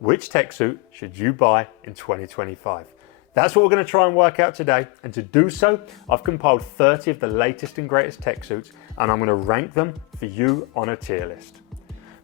which tech suit should you buy in 2025? That's what we're going to try and work out today, and to do so, I've compiled 30 of the latest and greatest tech suits, and I'm going to rank them for you on a tier list.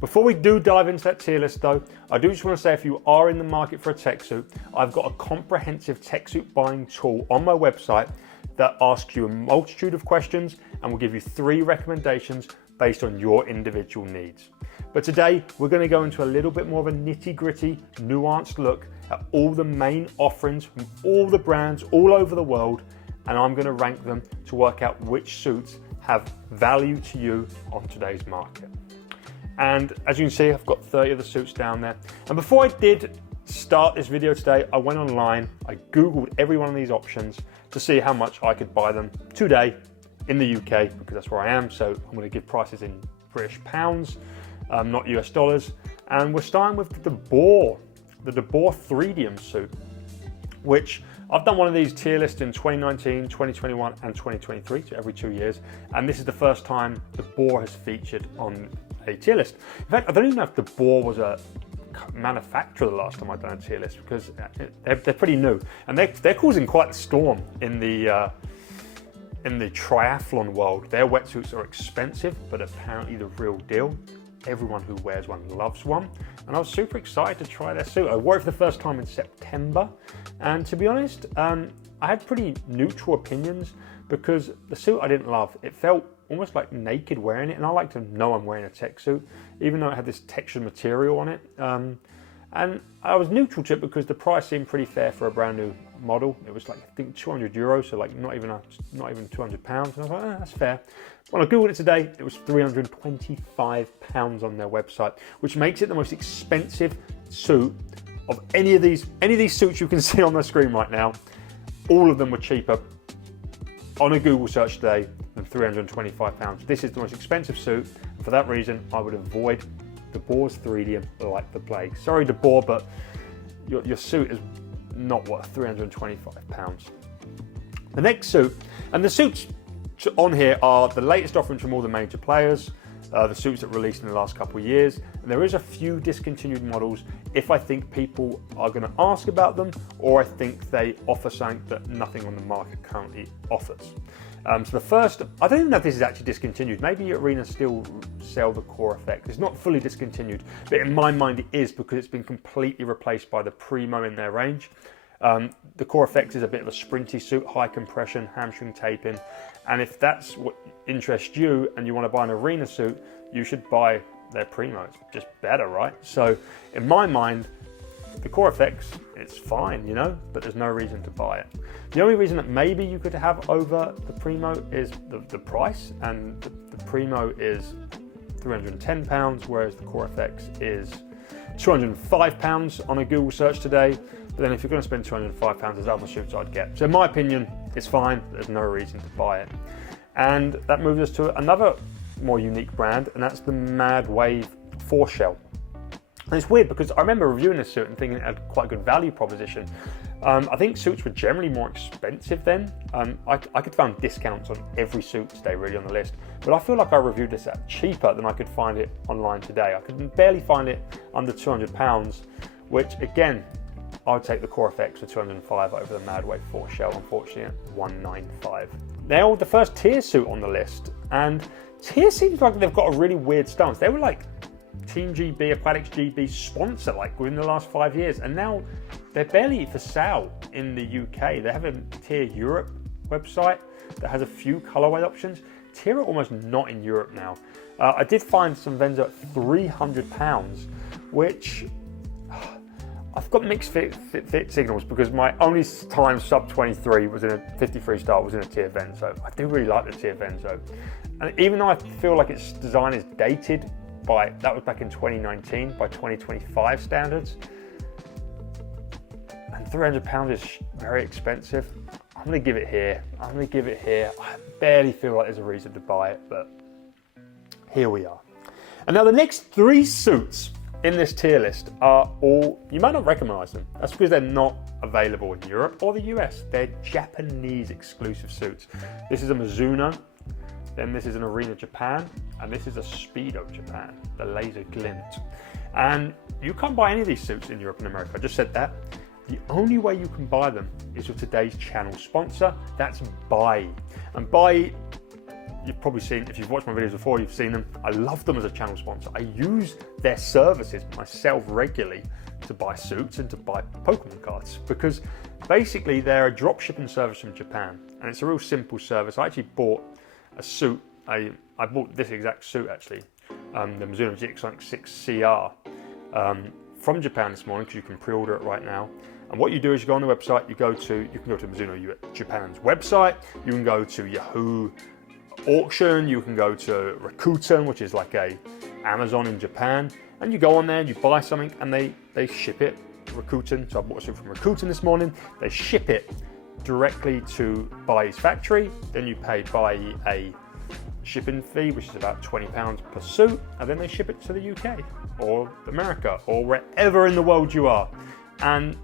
Before we do dive into that tier list though, I do just want to say if you are in the market for a tech suit, I've got a comprehensive tech suit buying tool on my website that asks you a multitude of questions and will give you 3 recommendations based on your individual needs. But today, we're going to go into a little bit more of a nitty-gritty, nuanced look at all the main offerings from all the brands all over the world, and I'm going to rank them to work out which suits have value to you on today's market. And as you can see, I've got 30 of the suits down there. And before I did start this video today, I went online, I Googled every one of these options to see how much I could buy them today in the UK, because that's where I am. So I'm going to give prices in British pounds, not US dollars. And we're starting with the Deboer 3DM suit, which I've done one of these tier lists in 2019, 2021, and 2023, so every 2 years. And this is the first time Deboer has featured on a tier list. In fact, I don't even know if Deboer was a manufacturer the last time I've done a tier list, because they're pretty new, and they're causing quite a storm in the triathlon world. Their wetsuits are expensive, but apparently the real deal. Everyone who wears one loves one, and I was super excited to try their suit. I wore it for the first time in September, and to be honest, I had pretty neutral opinions because the suit I didn't love. It felt almost like naked wearing it, and I like to know I'm wearing a tech suit, even though it had this textured material on it. And I was neutral to it because the price seemed pretty fair for a brand new model. It was like, I think, €200, so like not even £200. And I was like, that's fair. When I Googled it today, it was £325 on their website, which makes it the most expensive suit of any of these suits you can see on the screen right now. All of them were cheaper on a Google search today than £325. This is the most expensive suit, and for that reason, I would avoid Deboer's 3DM like the plague. Sorry, Deboer, but your suit is not worth £325. The next suit, and the suits on here are the latest offerings from all the major players, the suits that released in the last couple of years, and there is a few discontinued models if I think people are going to ask about them, or I think they offer something that nothing on the market currently offers. So the first, I don't even know if this is actually discontinued. Maybe Arena still sell the Core Effect. It's not fully discontinued, but in my mind it is, because it's been completely replaced by the Primo in their range. The Core Effect is a bit of a sprinty suit, high compression, hamstring taping, and if that's what interests you and you want to buy an Arena suit, you should buy their Primo. It's just better, right? So in my mind, the Core Effects, it's fine, you know, but there's no reason to buy it. The only reason that maybe you could have over the Primo is the price, and the Primo is £310, whereas the Core Effects is £205 on a Google search today. But then if you're going to spend £205, there's other suits I'd get. So in my opinion, it's fine. There's no reason to buy it. And that moves us to another more unique brand, and that's the Madwave Forceshell. And it's weird because I remember reviewing this suit and thinking it had quite a good value proposition. I think suits were generally more expensive then. I could find discounts on every suit today really on the list, but I feel like I reviewed this at cheaper than I could find it online today. I could barely find it under £200, which again, I would take the Core Effects for 205 over the Madwave Forceshell, unfortunately at 195. Now the first tier suit on the list, and tier seems like they've got a really weird stance. They were like Team GB, Aquatics GB sponsor like within the last 5 years, and now they're barely for sale in the UK. They have a TYR Europe website that has a few colorway options. TYR are almost not in Europe now. I did find some Venzo at £300, which I've got mixed fit signals, because my only time sub 23 was in a 53 style was in a TYR Venzo. I do really like the TYR Venzo, and even though I feel like its design is dated by, that was back in 2019, by 2025 standards, and £300 is very expensive. I'm going to give it here. I barely feel like there's a reason to buy it, but here we are. And now the next 3 suits in this tier list are all, you might not recognize them. That's because they're not available in Europe or the US. They're Japanese exclusive suits. This is a Mizuno, then this is an Arena Japan, and this is a Speedo Japan, the laser Glint. And you can't buy any of these suits in Europe and America. I just said that. The only way you can buy them is with today's channel sponsor. That's Buy. And Buy, you've probably seen, if you've watched my videos before, you've seen them. I love them as a channel sponsor. I use their services myself regularly to buy suits and to buy Pokemon cards, because basically they're a drop shipping service from Japan, and it's a real simple service. I actually bought a suit. I bought this exact suit actually, the Mizuno GX Sonic 6 CR from Japan this morning, because you can pre-order it right now. And what you do is you go on the website, you can go to Mizuno Japan's website, you can go to Yahoo Auction, you can go to Rakuten, which is like a Amazon in Japan, and you go on there and you buy something and they ship it. Rakuten, so I bought a suit from Rakuten this morning. They ship it directly to Bai's factory, then you pay Bai a shipping fee, which is about £20 per suit, and then they ship it to the UK or America or wherever in the world you are. And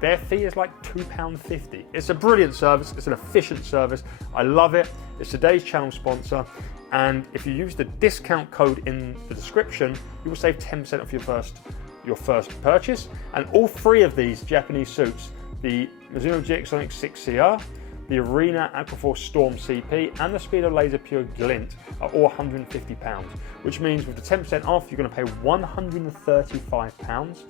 their fee is like £2.50. It's a brilliant service. It's an efficient service. I love it. It's today's channel sponsor. And if you use the discount code in the description, you will save 10% off your first purchase. And all three of these Japanese suits, the Mizuno GX Sonic 6 CR, the Arena Aquaforce Storm CP, and the Speedo Laser Pure Glint are all £150, which means with the 10% off, you're going to pay £135.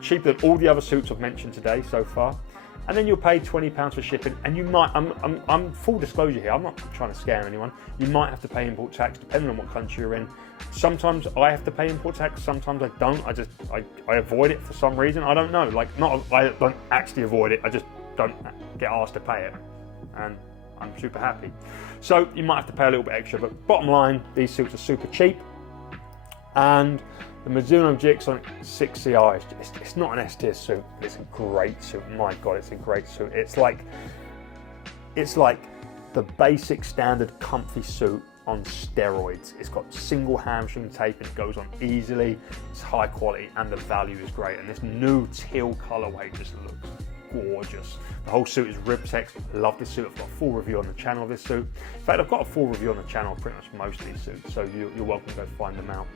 Cheaper than all the other suits I've mentioned today so far. And then you'll pay £20 for shipping, and you might, I'm full disclosure here, I'm not trying to scare anyone, you might have to pay import tax depending on what country you're in. Sometimes I have to pay import tax, sometimes I don't, I avoid it for some reason, I don't know, I don't actually avoid it, I just don't get asked to pay it, and I'm super happy. So you might have to pay a little bit extra, but bottom line, these suits are super cheap. And the Mizuno GX Sonic 6 CR, it's not an S-tier suit, but it's a great suit. My God, it's a great suit. It's like the basic standard comfy suit on steroids. It's got single hamstring tape and it goes on easily. It's high quality and the value is great. And this new teal colorway just looks gorgeous. The whole suit is Ribtex. Love this suit. I've got a full review on the channel of this suit. In fact, I've got a full review on the channel of pretty much most of these suits, so you're welcome to go find them out.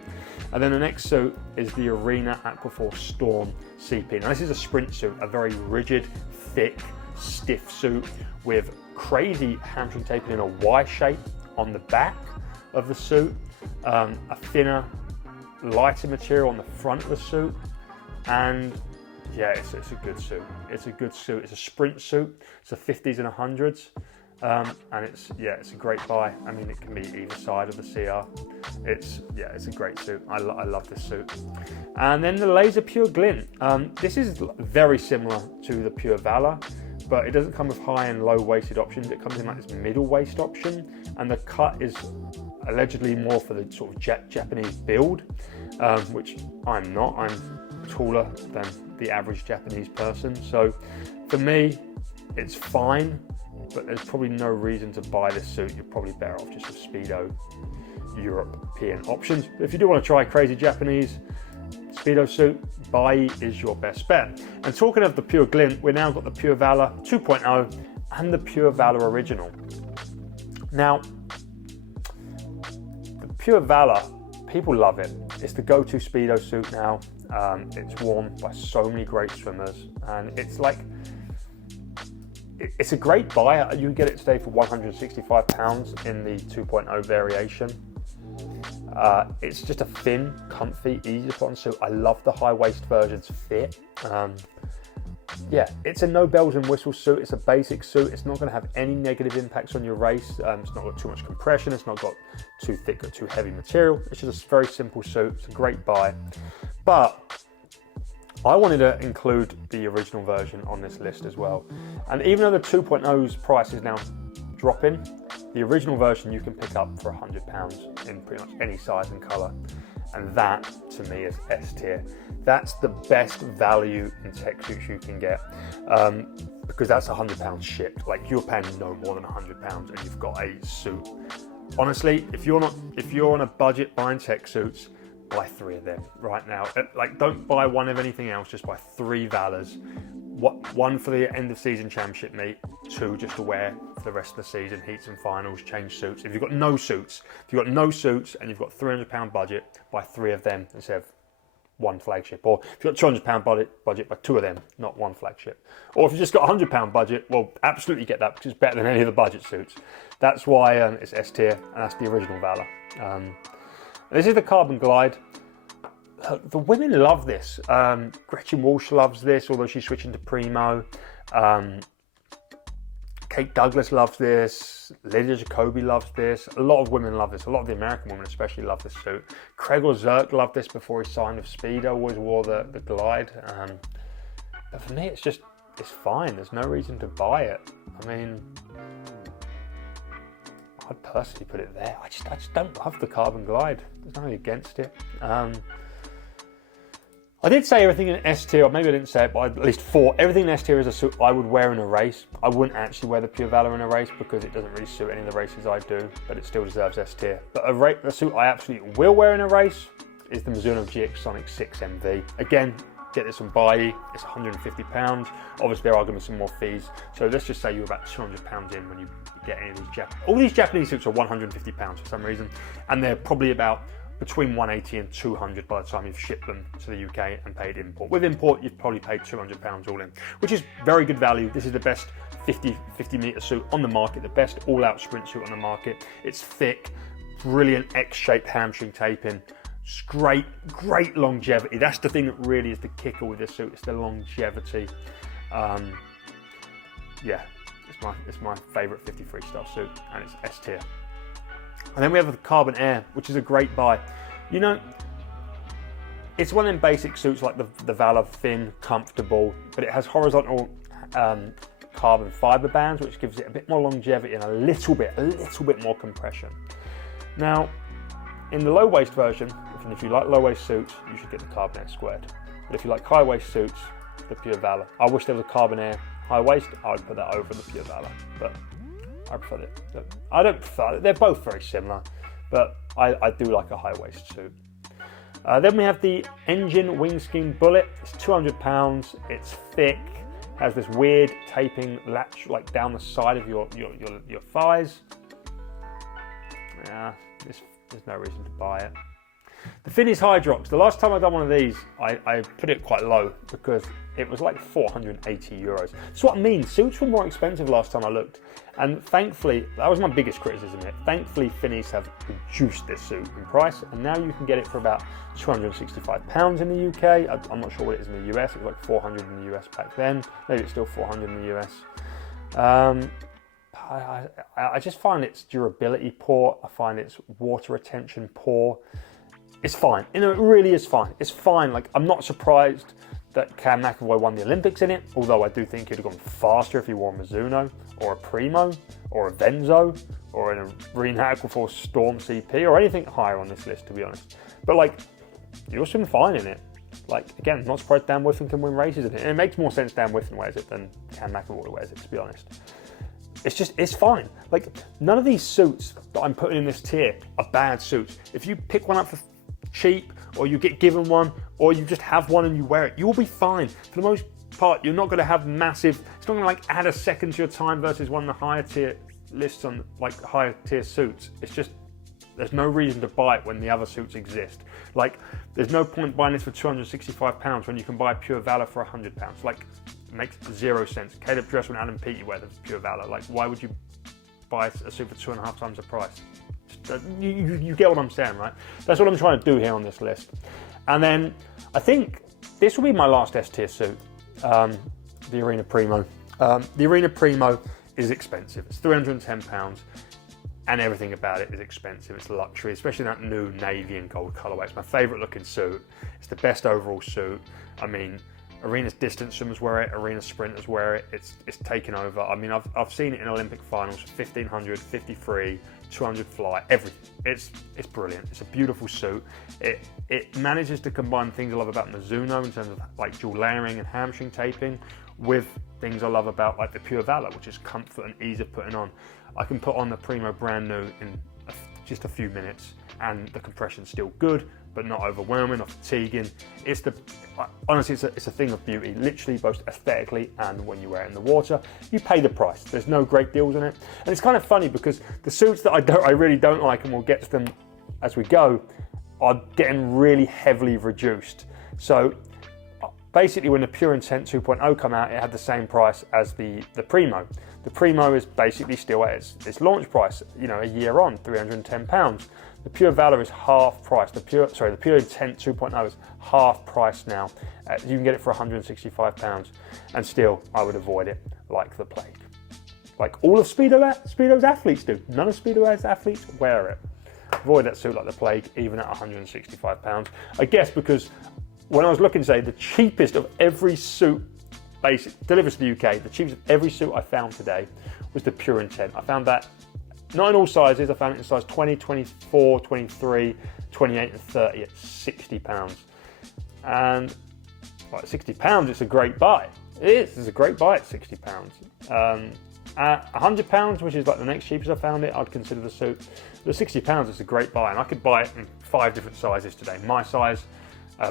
And then the next suit is the Arena Aquaforce Storm CP. Now this is a sprint suit, a very rigid, thick, stiff suit with crazy hamstring taping in a Y shape on the back of the suit, a thinner, lighter material on the front of the suit, and yeah, it's a good suit. It's a good suit. It's a sprint suit. It's a 50s and 100s, and it's a great buy. I mean, it can be either side of the CR. It's a great suit. I love this suit. And then the Laser Pure Glint. This is very similar to the Pure Valor, but it doesn't come with high and low waisted options. It comes in like this middle waist option, and the cut is allegedly more for the sort of Japanese build, which I'm not. I'm taller than the average Japanese person, so for me it's fine, but there's probably no reason to buy this suit. You're probably better off just with Speedo European options. But if you do want to try crazy Japanese Speedo suit, Bai is your best bet. And talking of the Pure Glint, we've now got the Pure Valor 2.0 and the Pure Valor Original. Now the Pure Valor, people love it. It's the go-to Speedo suit now. It's worn by so many great swimmers, and it's a great buy. You can get it today for £165 in the 2.0 variation. It's just a thin, comfy, easy to put on suit. I love the high waist version's fit. It's a no bells and whistles suit. It's a basic suit. It's not going to have any negative impacts on your race. It's not got too much compression. It's not got too thick or too heavy material. It's just a very simple suit. It's a great buy. But I wanted to include the original version on this list as well. And even though the 2.0's price is now dropping, the original version you can pick up for £100 in pretty much any size and colour. And that, to me, is S tier. That's the best value in tech suits you can get, because that's £100 shipped. Like, you're paying no more than £100 and you've got a suit. Honestly, if you're on a budget buying tech suits, buy 3 of them right now. Like, don't buy one of anything else, just buy 3 Valors. One for the end of season championship meet, 2 just to wear for the rest of the season, heats and finals, change suits. If you've got no suits, and you've got £300 budget, buy 3 of them instead of 1 flagship. Or if you've got £200 budget, buy 2 of them, not 1 flagship. Or if you've just got £100 budget, well, absolutely get that, because it's better than any of the budget suits. That's why it's S tier, and that's the original Valor. This is the Carbon Glide. The women love this. Gretchen Walsh loves this, although she's switching to Primo. Kate Douglas loves this. Lydia Jacoby loves this. A lot of women love this. A lot of the American women especially love this suit. Craig Zerk loved this before he signed with Speedo, always wore the Glide. But for me, it's fine. There's no reason to buy it. I mean, I'd personally put it there. I just don't love the Carbon Glide. There's nothing against it. I did say everything in S tier, or maybe I didn't say it, but at least 4. Everything in S tier is a suit I would wear in a race. I wouldn't actually wear the Pure Valor in a race because it doesn't really suit any of the races I do, but it still deserves S tier. But a suit I absolutely will wear in a race is the Mizuno GX Sonic NV. Again, get this on Buy. It's £150. Obviously, there are going to be some more fees. So let's just say you're about £200 in when you get any of these Japanese. All these Japanese suits are £150 for some reason, and they're probably about between 180 and 200 by the time you've shipped them to the UK and paid import. With import, you've probably paid £200 all in, which is very good value. This is the best 50 meter suit on the market, the best all-out sprint suit on the market. It's thick, brilliant X-shaped hamstring taping, great longevity. That's the thing that really is the kicker with this suit. It's the longevity. Yeah, it's my favourite 53 star suit, and it's S tier. And then we have the Carbon Air, which is a great buy. You know, it's one of them basic suits like the Valor, thin, comfortable, but it has horizontal carbon fibre bands, which gives it a bit more longevity and a little bit more compression. Now, in the low waist version, if you like low waist suits, you should get the Carbon Air Squared. But if you like high waist suits, the Pure Valor. I wish there was a Carbon Air high waist. I would put that over the Pure Valor, but I prefer it. I don't prefer it. They're both very similar, but I do like a high waist suit. Then we have the Engine Wing Scheme Bullet. It's £200. It's thick. Has this weird taping latch like down the side of your thighs. Yeah, there's no reason to buy it. The Finis HydroX. The last time I done one of these, I put it quite low because it was like €480. That's what I mean. Suits were more expensive last time I looked. And thankfully, that was my biggest criticism of it. Thankfully, Finis have reduced this suit in price, and now you can get it for about £265 in the UK. I'm not sure what it is in the US. It was like 400 in the US back then. Maybe it's still 400 in the US. I just find its durability poor. I find its water retention poor. It's fine. You know, it really is fine. It's fine. Like, I'm not surprised that Cam McAvoy won the Olympics in it, although I do think he'd have gone faster if he wore a Mizuno or a Primo or a Venzo or an Arena Aquaforce Storm CP or anything higher on this list, to be honest. But like, you'll swim fine in it. Like, again, not surprised Dan Whiffen can win races in it. And it makes more sense Dan Whiffen wears it than Cam McAvoy wears it, to be honest. It's fine. Like, none of these suits that I'm putting in this tier are bad suits. If you pick one up for cheap, or you get given one, or you just have one and you wear it, you will be fine. For the most part, you're not going to have massive, it's not going to like add a second to your time versus one of the higher tier lists on like higher tier suits. It's just, there's no reason to buy it when the other suits exist. Like, there's no point buying this for £265 when you can buy a Pure Valor for £100. Like, it makes zero sense. Caleb Dressel and Alan Peaty wear the Pure Valor. Like, why would you buy a suit for 2.5 times the price? You get what I'm saying, right? That's what I'm trying to do here on this list. And then I think this will be my last S tier suit, the Arena Primo. The Arena Primo is expensive. It's £310, and everything about it is expensive. It's luxury, especially that new navy and gold colorway. It's my favorite looking suit. It's the best overall suit. I mean, Arena's distance swimmers wear it, Arena sprinters wear it. It's taken over. I mean, I've seen it in Olympic finals, 1500, 53, 200 fly, everything. It's brilliant. It's a beautiful suit. It manages to combine things I love about Mizuno in terms of like dual layering and hamstring taping with things I love about like the Pure Valor, which is comfort and ease of putting on. I can put on the Primo brand new in just a few minutes, and the compression's still good. but not overwhelming or fatiguing. Honestly, it's a thing of beauty, literally both aesthetically and when you wear it in the water. You pay the price. There's no great deals on it. And it's kind of funny because the suits that I really don't like, and we'll get to them as we go, are getting really heavily reduced. So basically when the Pure Intent 2.0 come out, it had the same price as the Primo. The Primo is basically still at its launch price, you know, a year on, £310. The Pure Valor is half price. The Pure Intent 2.0 is half price now. You can get it for £165, and still I would avoid it like the plague. Like all of Speedo's athletes do. None of Speedo's athletes wear it. Avoid that suit like the plague, even at £165. I guess because when I was looking today, the cheapest of every suit delivered to the UK, the cheapest of every suit I found today was the Pure Intent. I found that not in all sizes. I found it in size 20, 24, 23, 28 and 30 at £60. And at £60, it's a great buy. It's a great buy at £60. At £100, which is like the next cheapest I found it, I'd consider the suit. But at £60, it's a great buy, and I could buy it in 5 different sizes today. My size,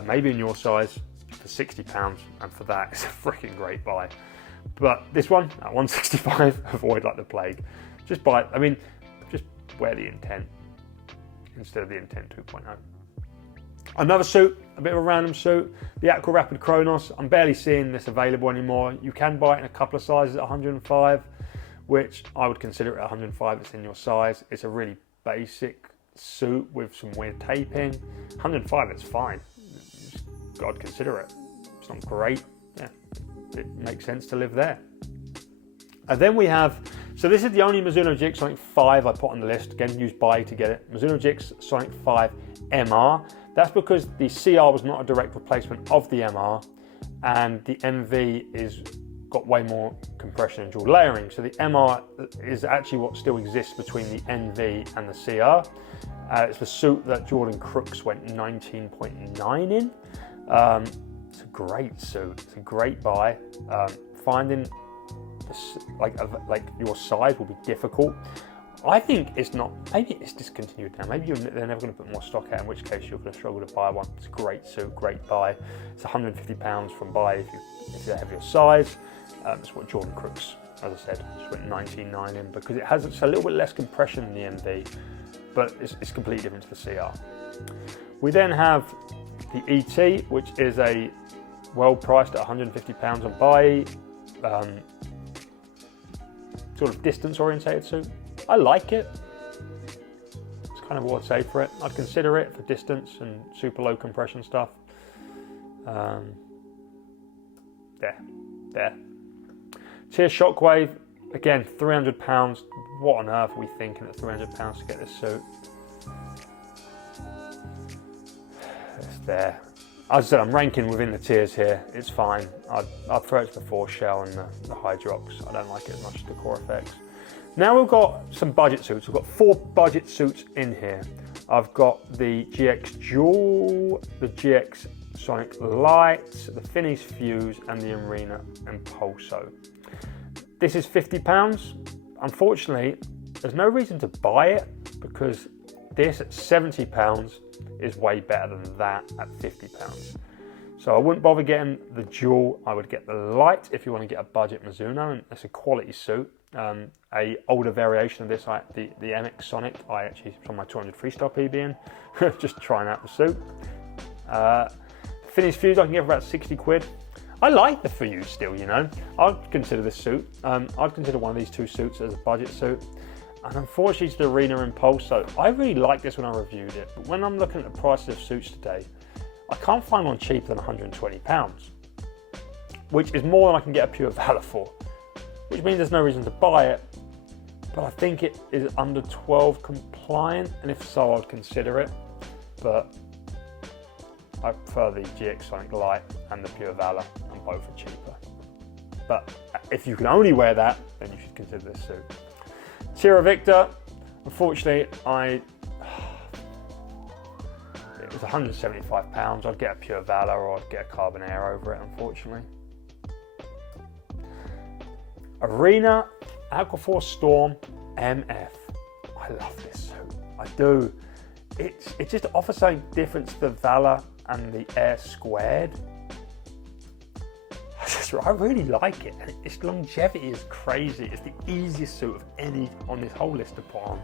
maybe in your size, for £60, and for that, it's a freaking great buy. But this one, at £165, avoid like the plague. Just buy it. I mean, just wear the Intent instead of the Intent 2.0. Another suit, a bit of a random suit, the Aqua Rapid Chronos. I'm barely seeing this available anymore. You can buy it in a couple of sizes at 105, which I would consider it at 105. It's in your size. It's a really basic suit with some weird taping. 105, it's fine. I'd consider it. It's not great. Yeah, it makes sense to live there. And then we have, so this is the only Mizuno GX Sonic 5 I put on the list. Again, use buy to get it. Mizuno GX Sonic 5 MR. That's because the CR was not a direct replacement of the MR, and the NV got way more compression and dual layering. So the MR is actually what still exists between the NV and the CR. It's the suit that Jordan Crooks went 19.9 in. It's a great suit. It's a great buy. Finding this, like your size will be difficult. I think it's not. Maybe it's discontinued now. Maybe they're never going to put more stock out. In which case you're going to struggle to buy one. It's a great suit, great buy. It's £150 from buy if you have your size. It's what Jordan Crooks, as I said, just went 19.9 in because it has a little bit less compression than the NV, but it's completely different to the CR. We then have the ET, which is a well priced at £150 on buy, sort of distance orientated suit. I like it. It's kind of what I'd say for it. I'd consider it for distance and super low compression stuff. There. TYR Shockwave, again, £300. What on earth are we thinking at £300 to get this suit? It's there. As I said, I'm ranking within the tiers here. It's fine. I'd throw it to the Forceshell and the HydroX. I don't like it as much as the Core FX. Now we've got some budget suits. We've got 4 budget suits in here. I've got the GX Dual, the GX Sonic Light, the Finis Fuse, and the Arena Impulso. This is £50. Unfortunately, there's no reason to buy it because this at £70 is way better than that at £50. So I wouldn't bother getting the Dual. I would get the Light if you want to get a budget Mizuno, and it's a quality suit. A older variation of this, the MX Sonic, I actually saw my 200 freestyle PB in, just trying out the suit. Finis Fuse I can get for about 60 quid. I like the Fuse still, you know. I'd consider this suit. I'd consider one of these 2 suits as a budget suit. And unfortunately it's the Arena Impulso. I really liked this when I reviewed it, but when I'm looking at the prices of suits today, I can't find one cheaper than £120, which is more than I can get a Pure Valor for, which means there's no reason to buy it, but I think it is under 12 compliant, and if so, I'd consider it, but I prefer the GX Sonic Light and the Pure Valor, and both are cheaper. But if you can only wear that, then you should consider this suit. TYR Avictor, unfortunately, it was £175. I'd get a Pure Valor or I'd get a Carbon Air over it, unfortunately. Arena Aquaforce Storm MF. I love this suit. I do. it just offers something different to the Valor and the Air Squared. I really like it, and its longevity is crazy. It's the easiest suit of any on this whole list to put on.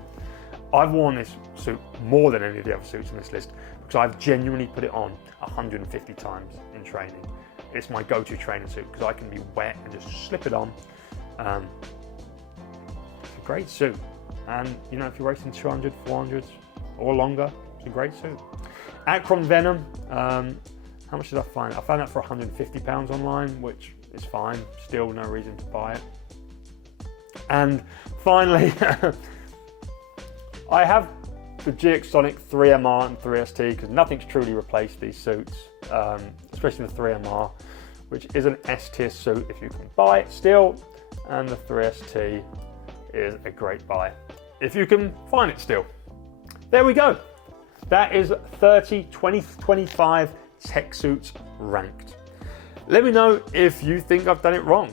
I've worn this suit more than any of the other suits on this list because I've genuinely put it on 150 times in training. It's my go-to training suit because I can be wet and just slip it on. It's a great suit, and you know, if you're racing 200, 400s or longer, it's a great suit. Acron Venom. How much did I find? I found that for £150 online, which is fine. Still no reason to buy it. And finally, I have the GX Sonic 3MR and 3ST because nothing's truly replaced these suits, especially the 3MR, which is an S tier suit if you can buy it still, and the 3ST is a great buy if you can find it still. There we go. That is 30 2025 tech suits ranked. Let me know if you think I've done it wrong.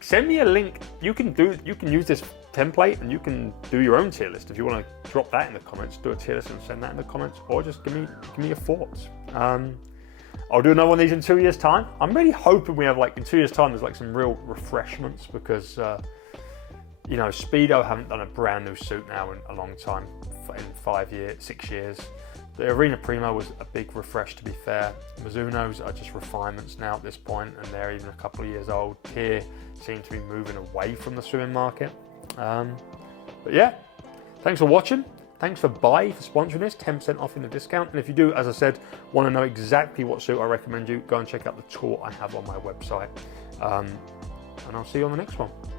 Send me a link. You can use this template and you can do your own tier list if you want to drop that in the comments. Do a tier list and send that in the comments, or just give me your thoughts. I'll do another one of these in 2 years' time. I'm really hoping we have, like, in 2 years' time, there's like some real refreshments because you know, Speedo haven't done a brand new suit now in a long time, in 6 years. The Arena Primo was a big refresh, to be fair. Mizuno's are just refinements now at this point, and they're even a couple of years old. TYR seem to be moving away from the swimming market. But yeah, thanks for watching. Thanks for Buy for sponsoring this, 10% off in the discount. And if you do, as I said, want to know exactly what suit I recommend you, go and check out the tour I have on my website. And I'll see you on the next one.